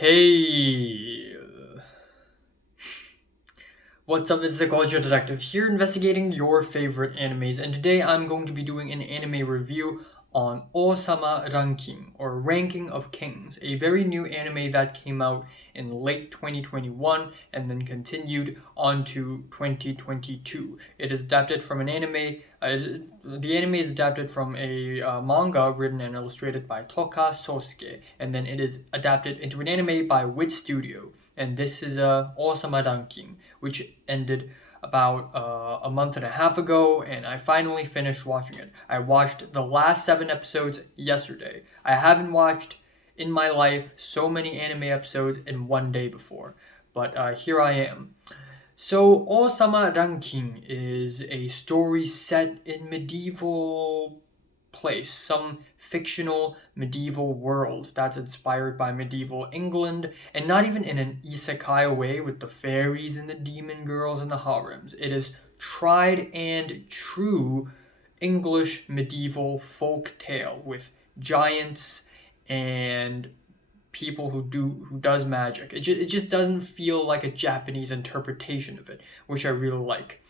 Hey, what's up? It's the Culture Detective here investigating your favorite animes, and today I'm going to be doing an anime review on Osama Ranking, or Ranking of Kings, a very new anime that came out in late 2021 and then continued on to 2022. It is adapted from an anime. The anime is adapted from a manga written and illustrated by Toka Sosuke, and then it is adapted into an anime by Wit Studio. And this is Osama Ranking, which ended about a month and a half ago, and I finally finished watching it. I watched the last 7 episodes yesterday. I haven't watched in my life so many anime episodes in one day before, but here I am. So, Osama Ranking is a story set in medieval place, some fictional medieval world that's inspired by medieval England, and not even in an isekai way with the fairies and the demon girls and the harems. It is tried and true English medieval folk tale with giants and people who does magic. It just doesn't feel like a Japanese interpretation of it, which I really like.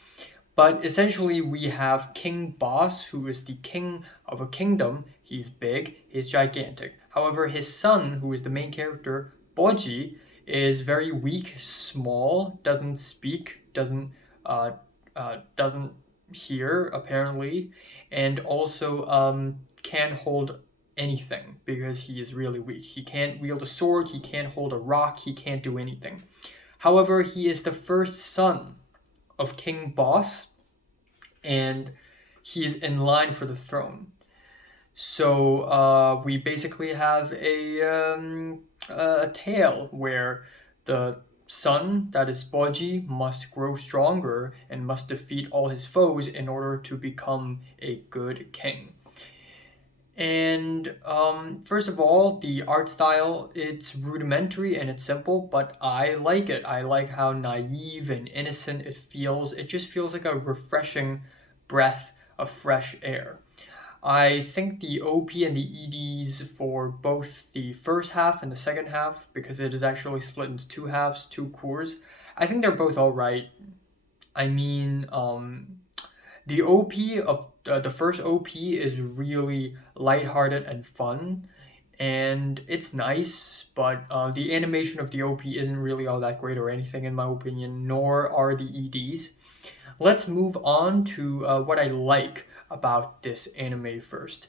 But essentially, we have King Boss, who is the king of a kingdom. He's big, he's gigantic. However, his son, who is the main character, Boji, is very weak, small, doesn't speak, doesn't hear apparently, and also can't hold anything because he is really weak. He can't wield a sword, he can't hold a rock, he can't do anything. However, he is the first son of King Boss, and he's in line for the throne. So we basically have a tale where the son, that is Boji, must grow stronger and must defeat all his foes in order to become a good king. And first of all, the art style, it's rudimentary and it's simple, but I like it. I like how naive and innocent it feels. It just feels like a refreshing breath of fresh air. I think the OP and the EDs for both the first half and the second half, because it is actually split into two halves, two cores, I think they're both alright. I mean, the OP of the first OP is really lighthearted and fun, and it's nice, but the animation of the OP isn't really all that great or anything, in my opinion, nor are the EDs. Let's move on to what I like about this anime first.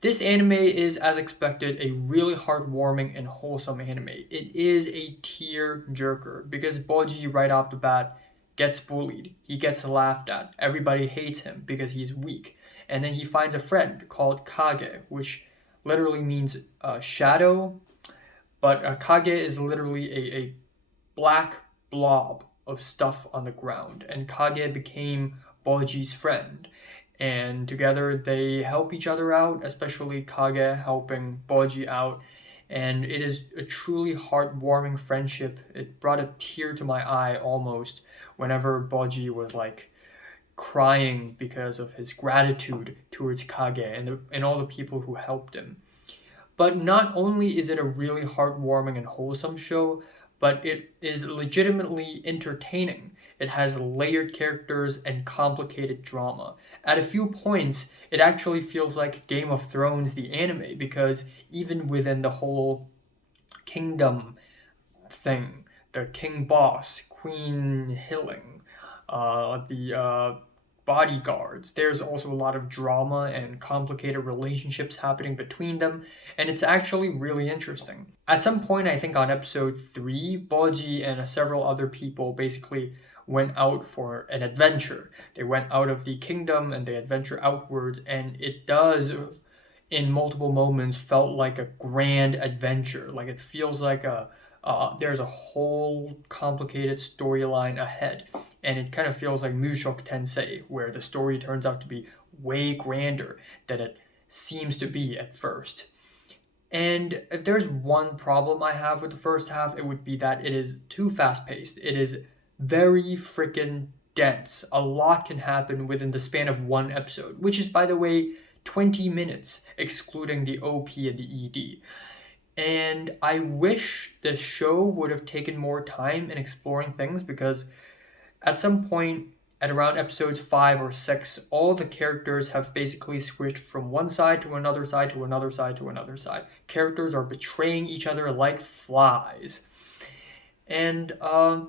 This anime is, as expected, a really heartwarming and wholesome anime. It is a tear jerker because Boji, right off the bat, gets bullied. He gets laughed at. Everybody hates him because he's weak. And then he finds a friend called Kage, which literally means shadow, but Kage is literally a black blob of stuff on the ground. And Kage became Boji's friend. And together they help each other out, especially Kage helping Boji out. And it is a truly heartwarming friendship. It brought a tear to my eye almost whenever Boji was like crying because of his gratitude towards Kage and all the people who helped him. But not only is it a really heartwarming and wholesome show, but it is legitimately entertaining. It has layered characters and complicated drama. At a few points, it actually feels like Game of Thrones, the anime, because even within the whole kingdom thing, the king boss, Queen Hilling, the bodyguards. There's also a lot of drama and complicated relationships happening between them, and it's actually really interesting. At some point, I think on episode 3, Boji and several other people basically went out for an adventure. They went out of the kingdom and they adventure outwards, and it does, in multiple moments, felt like a grand adventure. Like it feels like there's a whole complicated storyline ahead, and it kind of feels like Mushoku Tensei, where the story turns out to be way grander than it seems to be at first. And if there's one problem I have with the first half, it would be that it is too fast paced. It is very freaking dense. A lot can happen within the span of one episode, which is, by the way, 20 minutes, excluding the OP and the ED. And I wish the show would have taken more time in exploring things, because at some point, at around episodes 5 or 6, all the characters have basically switched from one side to another side to another side to another side. Characters are betraying each other like flies. And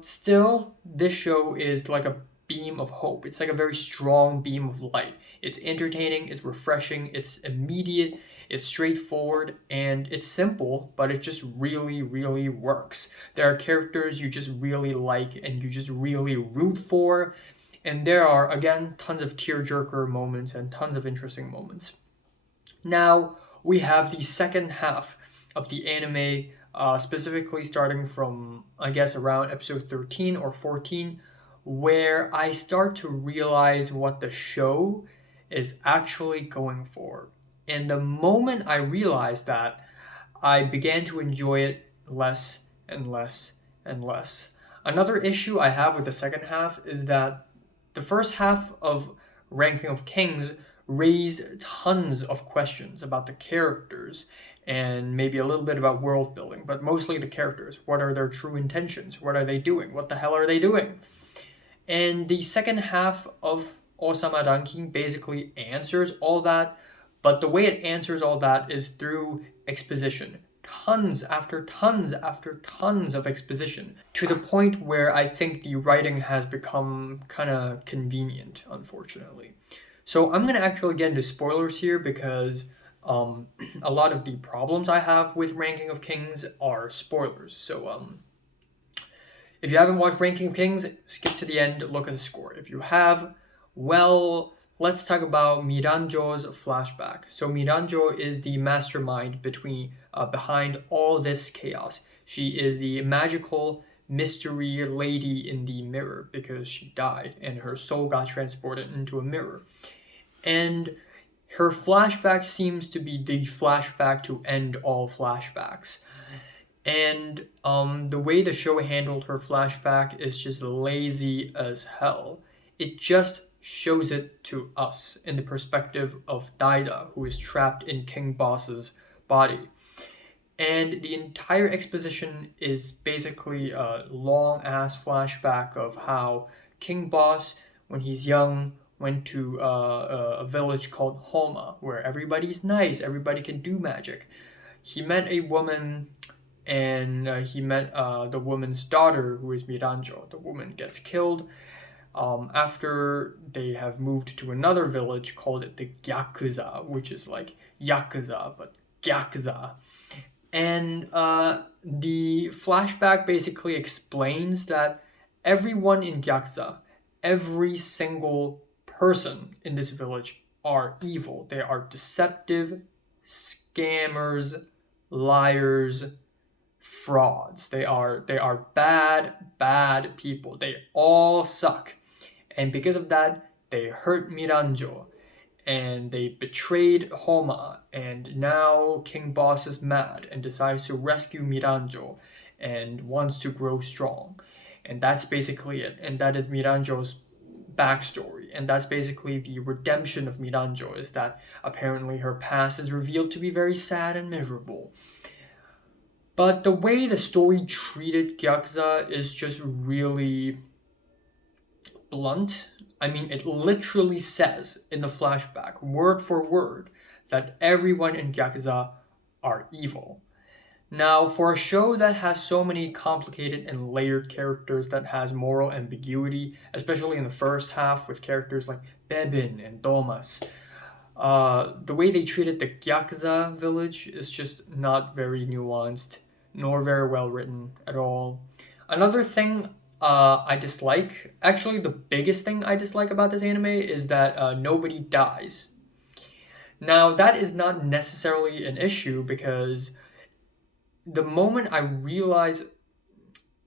still, this show is like a beam of hope. It's like a very strong beam of light. It's entertaining, it's refreshing, it's immediate, it's straightforward, and it's simple, but it just really, really works. There are characters you just really like and you just really root for, and there are, again, tons of tearjerker moments and tons of interesting moments. Now, we have the second half of the anime, specifically starting from, I guess, around episode 13 or 14, where I start to realize what the show is actually going for. And the moment I realized that, I began to enjoy it less and less and less. Another issue I have with the second half is that the first half of Ranking of Kings raised tons of questions about the characters and maybe a little bit about world building, but mostly the characters. What are their true intentions? What are they doing? What the hell are they doing? And the second half of Osama Ranking basically answers all that, but the way it answers all that is through exposition. Tons after tons after tons of exposition, to the point where I think the writing has become kind of convenient, unfortunately. So I'm going to actually get into spoilers here, because a lot of the problems I have with Ranking of Kings are spoilers. So if you haven't watched Ranking of Kings, skip to the end, look at the score. If you have, well, let's talk about Miranjo's flashback. So Miranjo is the mastermind behind all this chaos. She is the magical mystery lady in the mirror, because she died and her soul got transported into a mirror. And her flashback seems to be the flashback to end all flashbacks. And the way the show handled her flashback is just lazy as hell. It just shows it to us in the perspective of Daida, who is trapped in King Boss's body. And the entire exposition is basically a long-ass flashback of how King Boss, when he's young, went to a village called Homa, where everybody's nice, everybody can do magic. He met a woman, and he met the woman's daughter, who is Miranjo. The woman gets killed after they have moved to another village called the Gyakuza, which is like Yakuza, but Gyakuza. And the flashback basically explains that everyone in Gyakuza, every single person in this village, are evil. They are deceptive, scammers, liars, frauds. They are bad people. They all suck. And because of that, they hurt Miranjo, and they betrayed Homa, and now King Boss is mad and decides to rescue Miranjo and wants to grow strong. And that's basically it. And that is Miranjo's backstory. And that's basically the redemption of Miranjo, is that apparently her past is revealed to be very sad and miserable. But the way the story treated Gyakuza is just really blunt. I mean, it literally says in the flashback, word for word, that everyone in Gyakuza are evil. Now, for a show that has so many complicated and layered characters, that has moral ambiguity, especially in the first half with characters like Bebin and Domas, the way they treated the Gyakuza village is just not very nuanced, nor very well written at all. Another thing I dislike, actually the biggest thing I dislike about this anime, is that nobody dies. Now, that is not necessarily an issue, because the moment I realize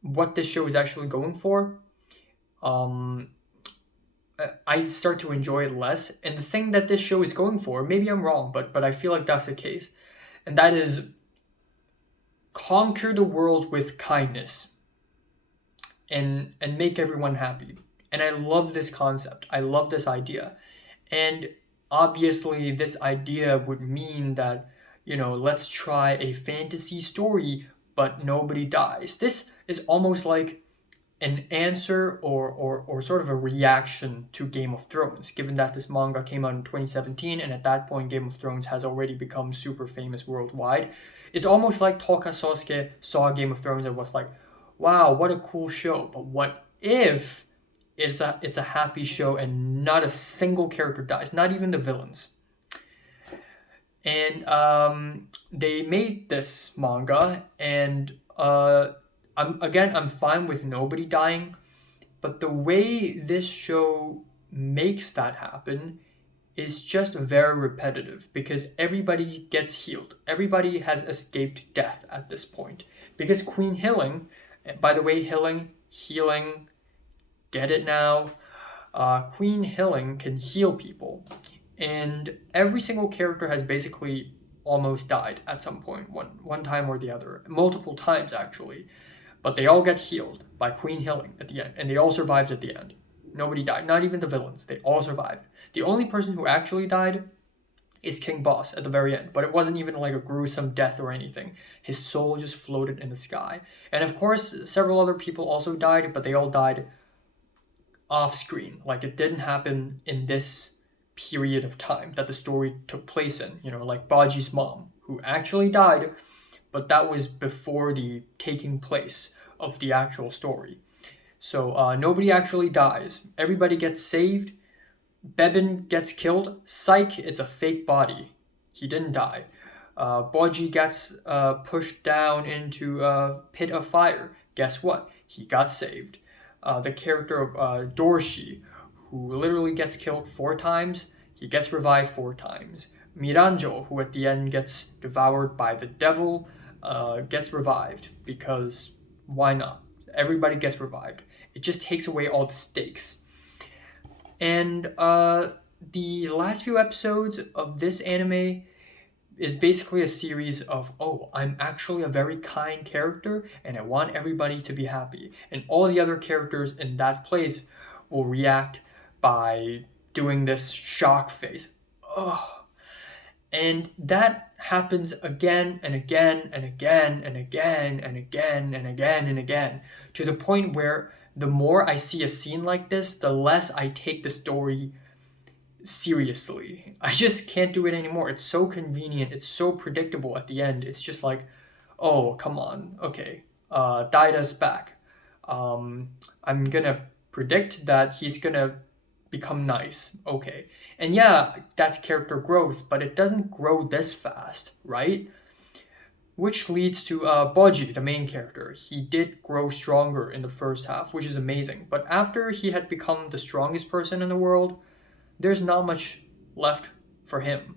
what this show is actually going for, I start to enjoy it less. And the thing that this show is going for, maybe I'm wrong, but I feel like that's the case, and that is conquer the world with kindness and make everyone happy. And I love this concept. I love this idea. And obviously this idea would mean that, let's try a fantasy story, but nobody dies. This is almost like an answer or sort of a reaction to Game of Thrones, given that this manga came out in 2017, and at that point Game of Thrones has already become super famous worldwide. It's almost like Toka Sosuke saw Game of Thrones and was like, wow, what a cool show, but what if it's a happy show and not a single character dies, not even the villains? And they made this manga, and I'm fine with nobody dying, but the way this show makes that happen is just very repetitive because everybody gets healed. Everybody has escaped death at this point. Because Queen Healing, by the way, healing, get it now? Queen Healing can heal people. And every single character has basically almost died at some point, one time or the other, multiple times actually. But they all get healed by Queen Healing at the end, and they all survived at the end. Nobody died, not even the villains. They all survived. The only person who actually died is King Boss at the very end, but it wasn't even like a gruesome death or anything. His soul just floated in the sky. And of course, several other people also died, but they all died off screen. Like, it didn't happen in this period of time that the story took place in, like Baji's mom, who actually died, but that was before the taking place of the actual story. So nobody actually dies. Everybody gets saved. Bebin gets killed. Psych, it's a fake body. He didn't die. Boji gets pushed down into a pit of fire. Guess what? He got saved. The character of Dorshi, who literally gets killed 4 times, he gets revived 4 times. Miranjo, who at the end gets devoured by the devil, gets revived, because why not? Everybody gets revived. It just takes away all the stakes. And the last few episodes of this anime is basically a series of, oh, I'm actually a very kind character and I want everybody to be happy. And all the other characters in that place will react by doing this shock face. Ugh. And that happens again and again and again and again and again and again and again, to the point where the more I see a scene like this, the less I take the story seriously. I just can't do it anymore. It's so convenient. It's so predictable at the end. It's just like, oh, come on. Okay. Daida's back. I'm gonna predict that he's gonna become nice. Okay. And yeah, that's character growth, but it doesn't grow this fast, right? Which leads to Boji, the main character. He did grow stronger in the first half, which is amazing. But after he had become the strongest person in the world, there's not much left for him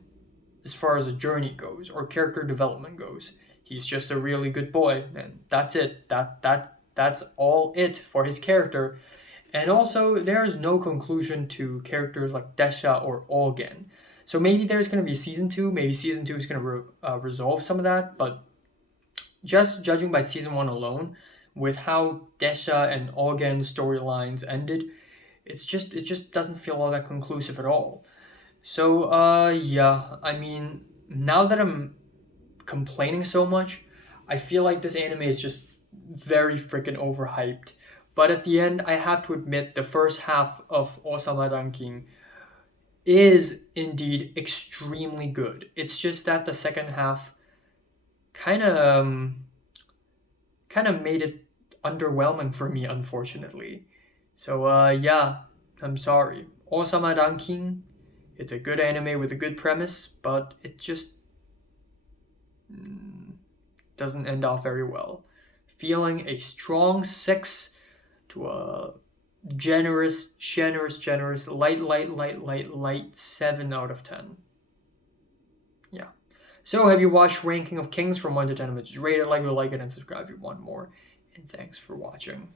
as far as a journey goes or character development goes. He's just a really good boy, and that's it. That's all it for his character. And also, there's no conclusion to characters like Desha or Olgen. So maybe there's going to be season 2. Maybe season 2 is going to resolve some of that. But just judging by season 1 alone, with how Desha and Olgen's storylines ended, it just doesn't feel all that conclusive at all. So yeah, I mean, now that I'm complaining so much, I feel like this anime is just very freaking overhyped. But at the end, I have to admit, the first half of Osama Ranking is indeed extremely good. It's just that the second half kind of made it underwhelming for me, unfortunately. So yeah, I'm sorry. Osama Ranking, it's a good anime with a good premise, but it just doesn't end off very well. Feeling a strong 6 to a generous, light 7 out of 10. Yeah. So have you watched Ranking of Kings from 1 to 10, which is rated? Like it, and subscribe if you want more. And thanks for watching.